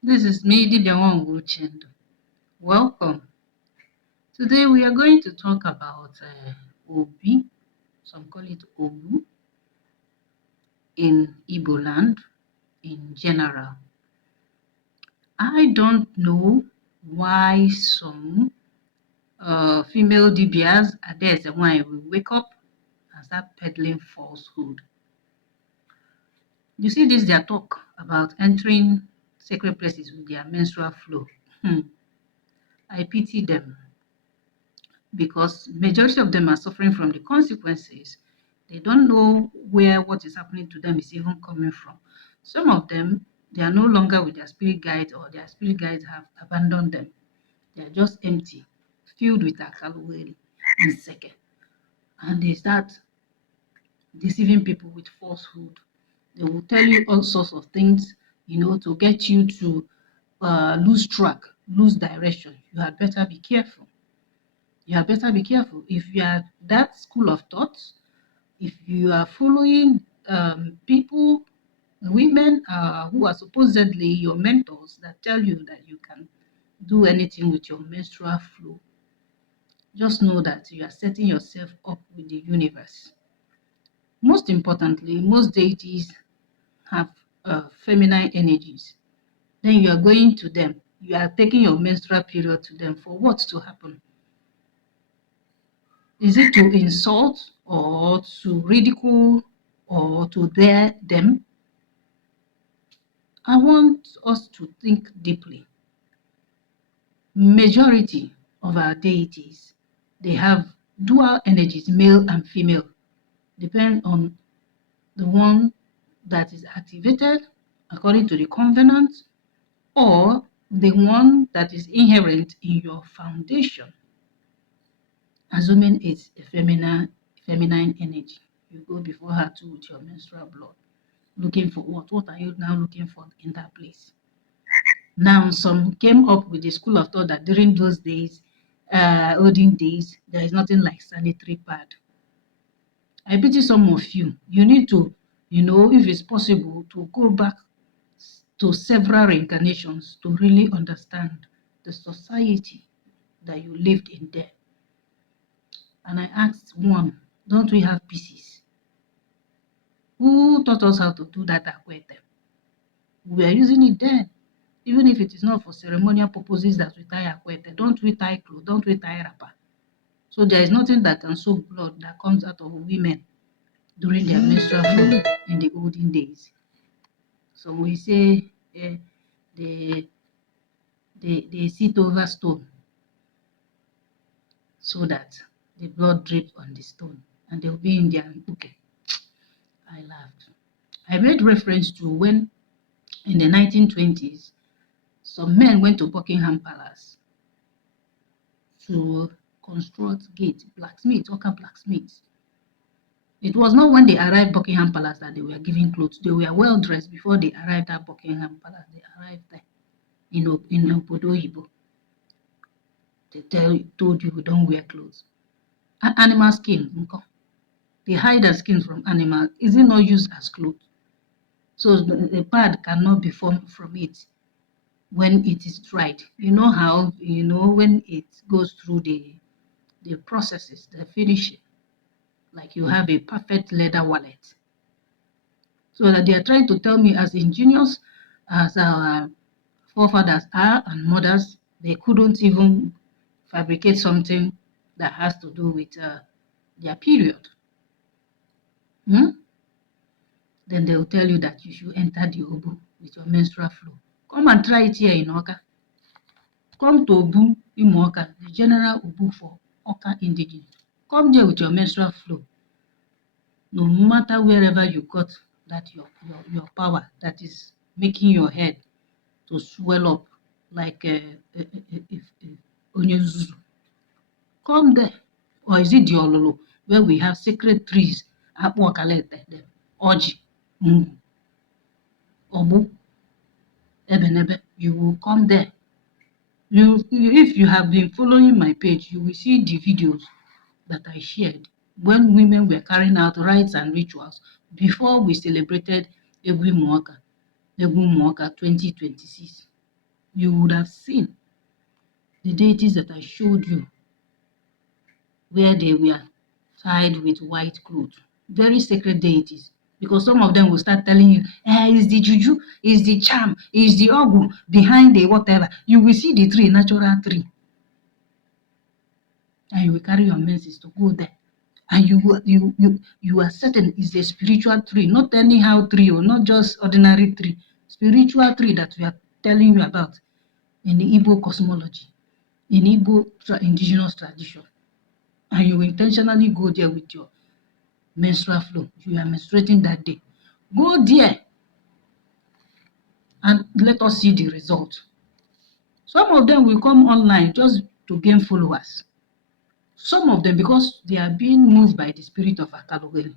This is me, Diokpa. Welcome. Today we are going to talk about Obi, some call it Obu, in Igbo land in general. I don't know why some female DBS are there when we wake up and start peddling falsehood. You see this their talk about entering sacred places with their menstrual flow. I pity them because majority of them are suffering from the consequences. They don't know where what is happening to them is even coming from. Some of them, they are no longer with their spirit guides, or their spirit guides have abandoned them. They are just empty, filled with akalweri and seke. And they start deceiving people with falsehood. They will tell you all sorts of things, to get you to lose track, lose direction. You had better be careful. You had better be careful. If you are that school of thought, if you are following people, women who are supposedly your mentors that tell you that you can do anything with your menstrual flow, just know that you are setting yourself up with the universe. Most importantly, most deities have feminine energies. Then you are going to them. You are taking your menstrual period to them for what to happen? Is it to insult or to ridicule or to dare them? I want us to think deeply. Majority of our deities, they have dual energies, male and female, depend on the one that is activated according to the covenant or the one that is inherent in your foundation. Assuming it's a feminine energy, you go before her too with your menstrual blood. Looking for what? What are you now looking for in that place? Now, some came up with the school of thought that during those days, olden days, there is nothing like sanitary pad. I pity some of you. You need to, if it's possible, to go back to several reincarnations to really understand the society that you lived in there. And I asked one, don't we have pieces? Who taught us how to do that akwete? We are using it then. Even if it is not for ceremonial purposes that we tie akwete, don't we tie clothes, don't we tie wrapper? So there is nothing that can soak blood that comes out of women during their menstrual flow in the olden days. So we say they sit over stone so that the blood drips on the stone and they'll be in their okay. I laughed. I made reference to when in the 1920s, some men went to Buckingham Palace to construct gates, blacksmiths, Oka blacksmiths. It was not when they arrived Buckingham Palace that they were given clothes. They were well dressed before they arrived at Buckingham Palace. They arrived there in Obodo Igbo. They told you don't wear clothes. Animal skin, they hide the skin from animal. Is it not used as clothes? So the pad cannot be formed from it when it is dried. You know how, when it goes through the processes, the finishing, like you have a perfect leather wallet. So that they are trying to tell me, as ingenious as our forefathers are and mothers, they couldn't even fabricate something that has to do with their period. Then they will tell you that you should enter the Obu with your menstrual flow. Come and try it here in Oka. Come to Obu in Oka, the general Obu for Oka indigenous. Come there with your menstrual flow. No matter wherever you got that your power that is making your head to swell up like Onyezuzu. Come there. Or is it the Ololo, where we have sacred trees, Oji, Obu, Ebenebe, you will come there. If you have been following my page, you will see the videos that I shared when women were carrying out rites and rituals before we celebrated Egwu Muoka 2026. you would have seen the deities that I showed you, where they were tied with white clothes, very sacred deities. Because some of them will start telling you, it's the juju, it's the charm, it's the ogu behind the whatever. You will see the tree, natural tree. And you will carry your menses to go there. And you are certain it's a spiritual tree, not anyhow tree, or not just ordinary tree. Spiritual tree that we are telling you about in the Igbo cosmology, in Igbo indigenous tradition. And you intentionally go there with your menstrual flow. You are menstruating that day. Go there and let us see the result. Some of them will come online just to gain followers. Some of them, because they are being moved by the spirit of Akalogel,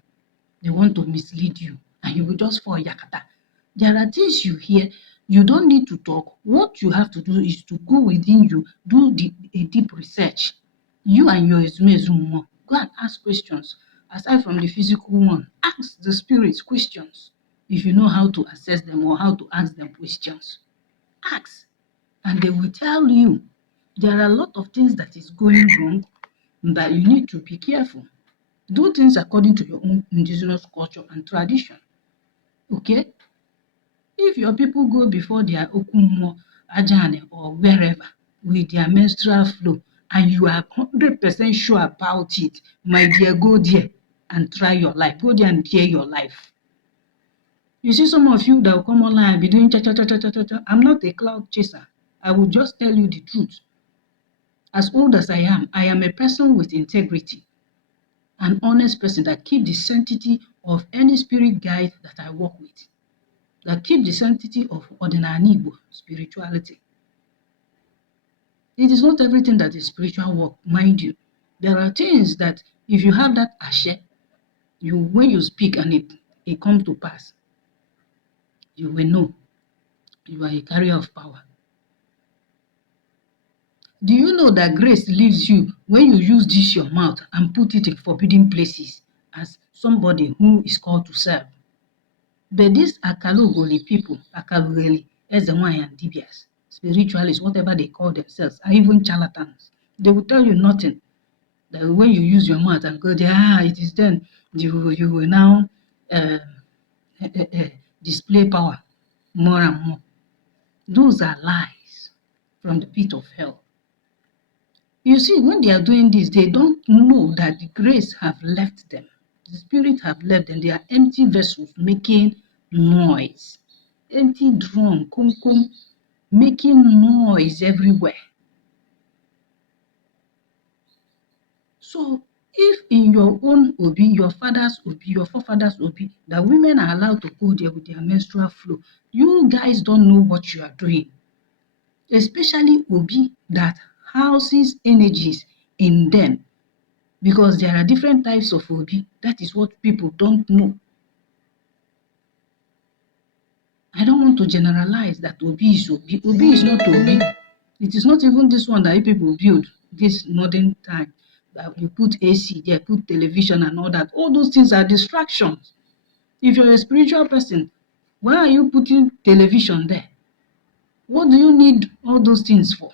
they want to mislead you and you will just fall yakata. There are things you hear, you don't need to talk. What you have to do is to go within you, do a deep research. You and your Ezumezumo, go and ask questions. Aside from the physical one, ask the spirits questions. If you know how to assess them or how to ask them questions, ask. And they will tell you there are a lot of things that is going wrong that you need to be careful. Do things according to your own indigenous culture and tradition. Okay? If your people go before their Okumo, Ajane, or wherever with their menstrual flow, and you are 100% sure about it, my dear, go there and try your life. Go there and dare your life. You see some of you that will come online and be doing cha-cha-cha-cha-cha-cha. I'm not a cloud chaser. I will just tell you the truth. As old as I am a person with integrity, an honest person that keep the sanctity of any spirit guide that I work with, that keep the sanctity of Ọdịnana Igbo spirituality. It is not everything that is spiritual work, mind you. There are things that if you have that ashe, when you speak and it comes to pass, you will know you are a carrier of power. Do you know that grace leaves you when you use this your mouth and put it in forbidden places as somebody who is called to serve? But these Akalogoli people, Akalogeli, Ezenwai and Dibias, spiritualists, whatever they call themselves, are even charlatans. They will tell you nothing. That when you use your mouth and go there, it is then you will now display power more and more. Those are lies from the pit of hell. You see, when they are doing this, they don't know that the grace have left them. The spirit have left them. They are empty vessels making noise. Empty drum, kum, making noise everywhere. So, if in your own Obi, your father's Obi, your forefathers Obi, that women are allowed to go there with their menstrual flow, you guys don't know what you are doing. Especially Obi that houses energies in them, because there are different types of Obi. That is what people don't know. I don't want to generalize that Obi is Obi. Obi is not Obi. It is not even this one that people build this modern time. That you put AC there, put television and all that. All those things are distractions. If you're a spiritual person, why are you putting television there? What do you need all those things for?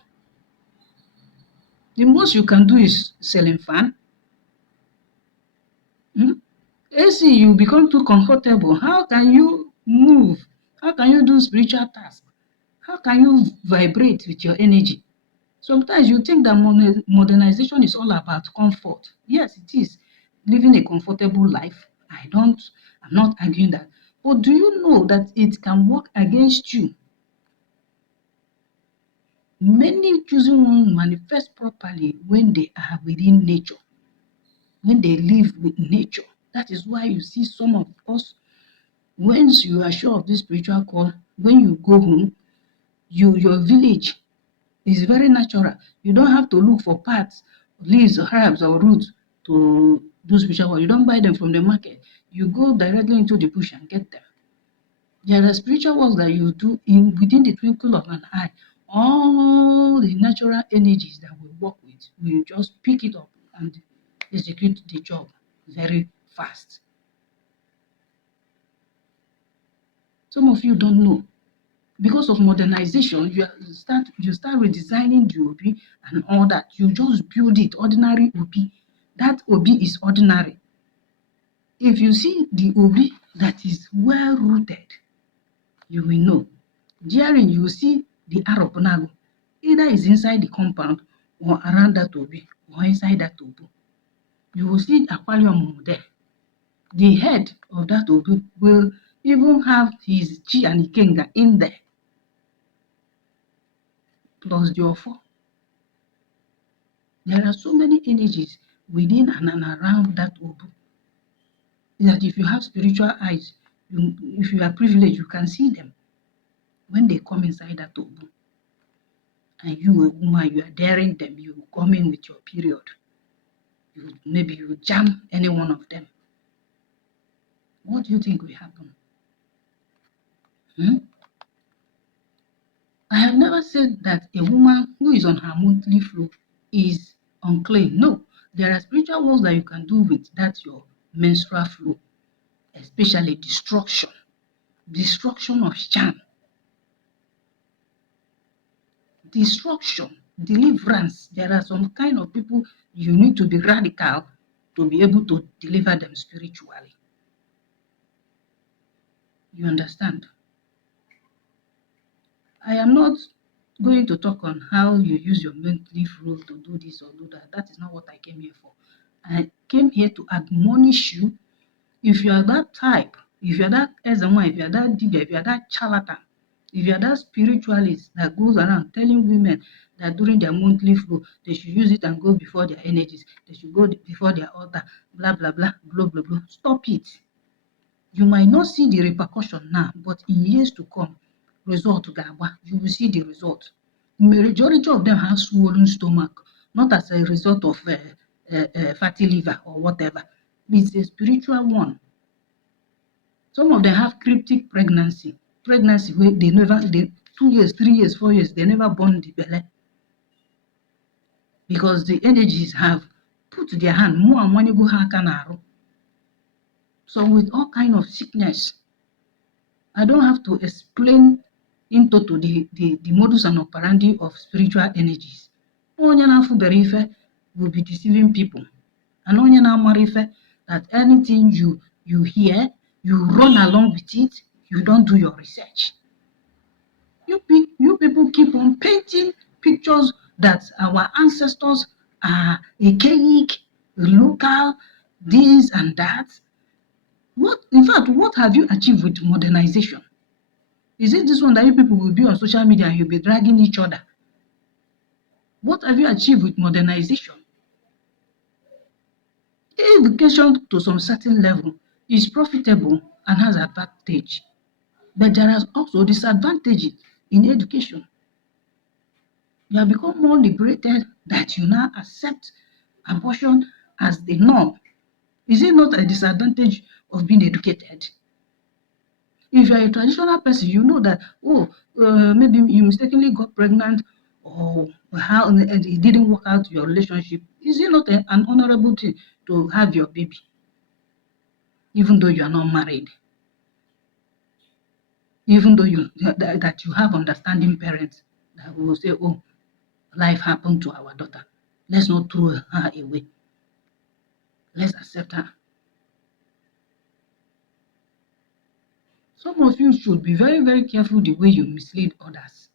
The most you can do is selling fan. AC, you become too comfortable. How can you move? How can you do spiritual tasks? How can you vibrate with your energy? Sometimes you think that modernization is all about comfort. Yes, it is. Living a comfortable life. I'm not arguing that. But do you know that it can work against you? Many choosing one manifest properly when they are within nature, when they live with nature. That is why you see some of us, once you are sure of this spiritual call, when you go home, your village is very natural. You don't have to look for parts, leaves, herbs, or roots to do spiritual work. You don't buy them from the market. You go directly into the bush and get them. There are spiritual works that you do within the twinkle of an eye. All the natural energies that we work with, we just pick it up and execute the job very fast. Some of you don't know. because of modernization, you start redesigning the obi and all that. You just build it, ordinary obi. That obi is ordinary. If you see the obi that is well rooted, you will know. During you will see the aroponago, either is inside the compound or around that obi or inside that obi. You will see aquarium there. The head of that obi will even have his chi and ikenga in there, plus the ofo. There are so many energies within and around that obi that if you have spiritual eyes, if you are privileged, you can see them when they come inside that obi. And you, a woman, you are daring them, you come in with your period. Maybe you jam any one of them. What do you think will happen? I have never said that a woman who is on her monthly flow is unclean. No, there are spiritual works that you can do with that your menstrual flow, especially destruction of charm, destruction, deliverance. There are some kind of people you need to be radical to be able to deliver them spiritually. You understand? I am not going to talk on how you use your monthly flow to do this or do that. That is not what I came here for. I came here to admonish you. If you are that type, if you are that Ezama, if you are that Dibia, if you are that charlatan, if you are that spiritualist that goes around telling women that during their monthly flow, they should use it and go before their energies, they should go before their altar, blah, blah, blah, blah, blah, blah. Stop it. You might not see the repercussion now, but in years to come, result you will see the result. Majority of them have swollen stomach, not as a result of fatty liver or whatever. It's a spiritual one. Some of them have cryptic pregnancy where they 2 years, 3 years, 4 years, they never born the belly because the energies have put their hand more and money go hakanaro. So with all kind of sickness, I don't have to explain into the modus and operandi of spiritual energies. Onye na-afụbere ife will be deceiving people. And onye na-amara ife that anything you hear, you run along with it, you don't do your research. You people keep on painting pictures that our ancestors are archaic, local, this and that. In fact, what have you achieved with modernization? Is it this one that you people will be on social media and you'll be dragging each other? What have you achieved with modernization? Education to some certain level is profitable and has advantage, but there are also disadvantages in education. You have become more liberated that you now accept abortion as the norm. Is it not a disadvantage of being educated? If you are a traditional person, you know that, maybe you mistakenly got pregnant or how it didn't work out your relationship. Is it not an honorable thing to have your baby, even though you are not married? Even though that you have understanding parents that will say, oh, life happened to our daughter. Let's not throw her away. Let's accept her. Some of you should be very, very careful the way you mislead others.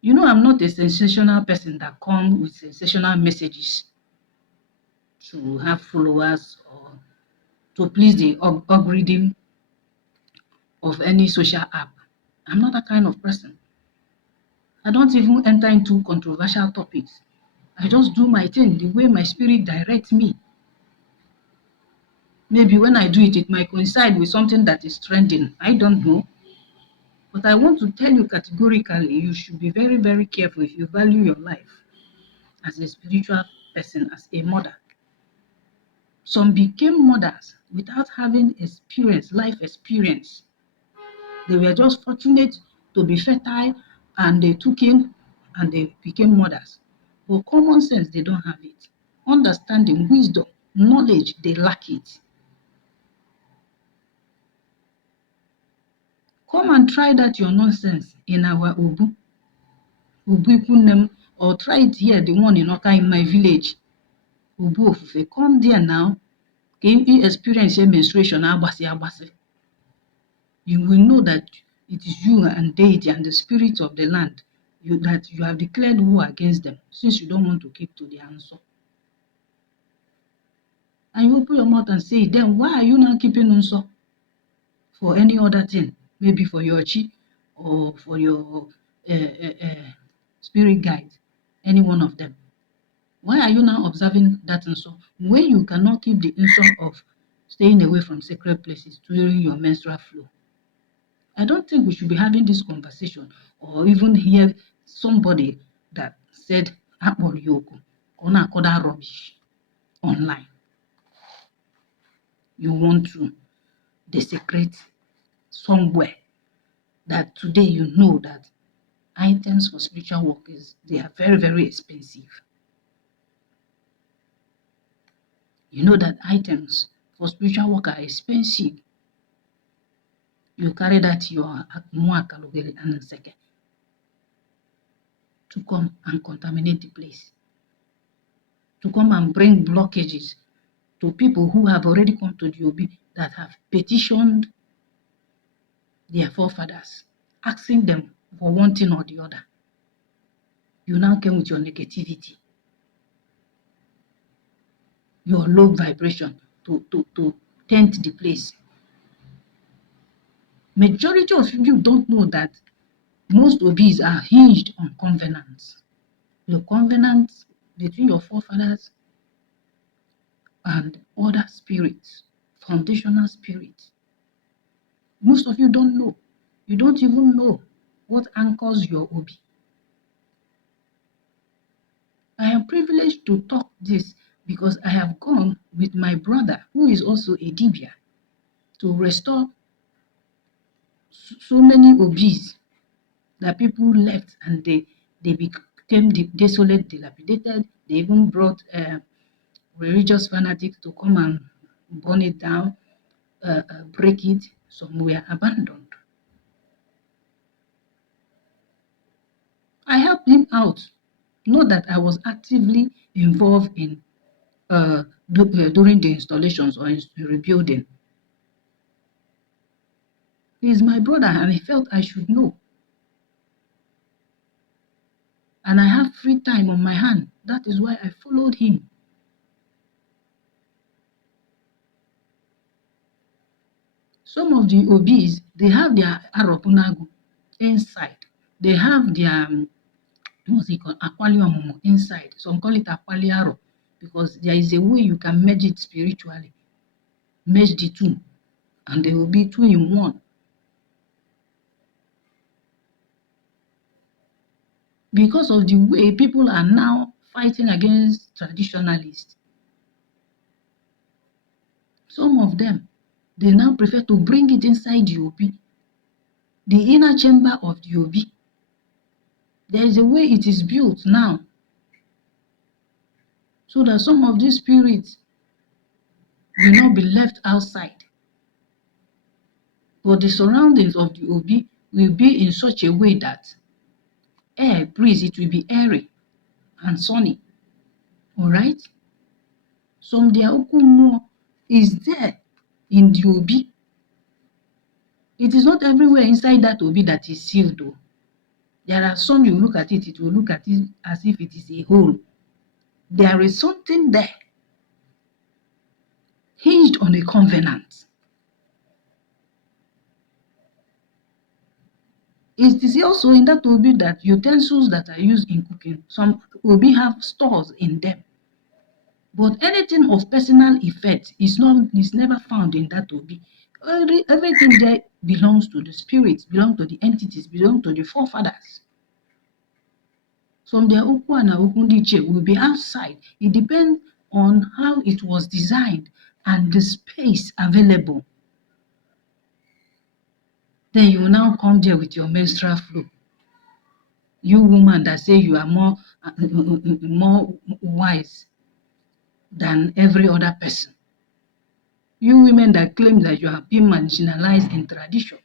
You know, I'm not a sensational person that comes with sensational messages to have followers or to please the algorithm of any social app. I'm not that kind of person. I don't even enter into controversial topics. I just do my thing the way my spirit directs me. Maybe when I do it, it might coincide with something that is trending. I don't know. But I want to tell you categorically, you should be very, very careful if you value your life as a spiritual person, as a mother. Some became mothers without having life experience. They were just fortunate to be fertile and they took in and they became mothers. But common sense, they don't have it. Understanding, wisdom, knowledge, they lack it. Come and try that your nonsense in our Obu Ikunem, or try it here, the one in Oka in my village. Obu Ofufe, come there now. Can you experience a menstruation? You will know that it is you and deity and the spirit of the land that you have declared war against them, since you don't want to keep to the answer. And you open your mouth and say, then why are you not keeping Unso for any other thing? Maybe for your chi or for your spirit guide, any one of them. Why are you now observing that Unso when you cannot keep the Unso of staying away from sacred places during your menstrual flow? I don't think we should be having this conversation or even hear somebody that said, Yoko, that rubbish online. You want to desecrate somewhere that today you know that items for spiritual workers, they are very, very expensive. You know that items for spiritual work are expensive. You carry that to your to come and contaminate the place, to come and bring blockages to people who have already come to the Obi that have petitioned their forefathers, asking them for one thing or the other. You now came with your negativity, your low vibration to taint the place. Majority of you don't know that most Obis are hinged on covenants. Your covenants between your forefathers and other spirits, foundational spirits. Most of you don't know. You don't even know what anchors your Obi. I am privileged to talk this because I have gone with my brother, who is also a Dibia, to restore so many Obis that people left and they became desolate, dilapidated. They even brought religious fanatics to come and burn it down, break it. Some were abandoned. I helped him out. Not that I was actively involved in during the installations or in rebuilding. He is my brother and I felt I should know. And I have free time on my hand. That is why I followed him. Some of the Obis, they have their Aropunagu inside. They have their, what's it called, Akwalium inside. Some call it Akwaliaro because there is a way you can merge it spiritually. Merge the two, and they will be two in one. Because of the way people are now fighting against traditionalists. Some of them, they now prefer to bring it inside the Obi, the inner chamber of the Obi. There is a way it is built now, so that some of these spirits will not be left outside. But the surroundings of the Obi will be in such a way that air, breeze, it will be airy and sunny. All right? Some their Okumo is there in the Obi. It is not everywhere inside that Obi that is sealed though. There are some you look at it, it will look at it as if it is a hole. There is something there hinged on a covenant. It is also in that Obi that utensils that are used in cooking, some Obi have stores in them. But anything of personal effect is never found in that Obi. Everything there belongs to the spirits, belongs to the entities, belongs to the forefathers. Some their Oku and Oku Ndichie will be outside. It depends on how it was designed and the space available. Then you will now come there with your menstrual flow. You woman that say you are more wise than every other person. You women that claim that you have been marginalized in tradition.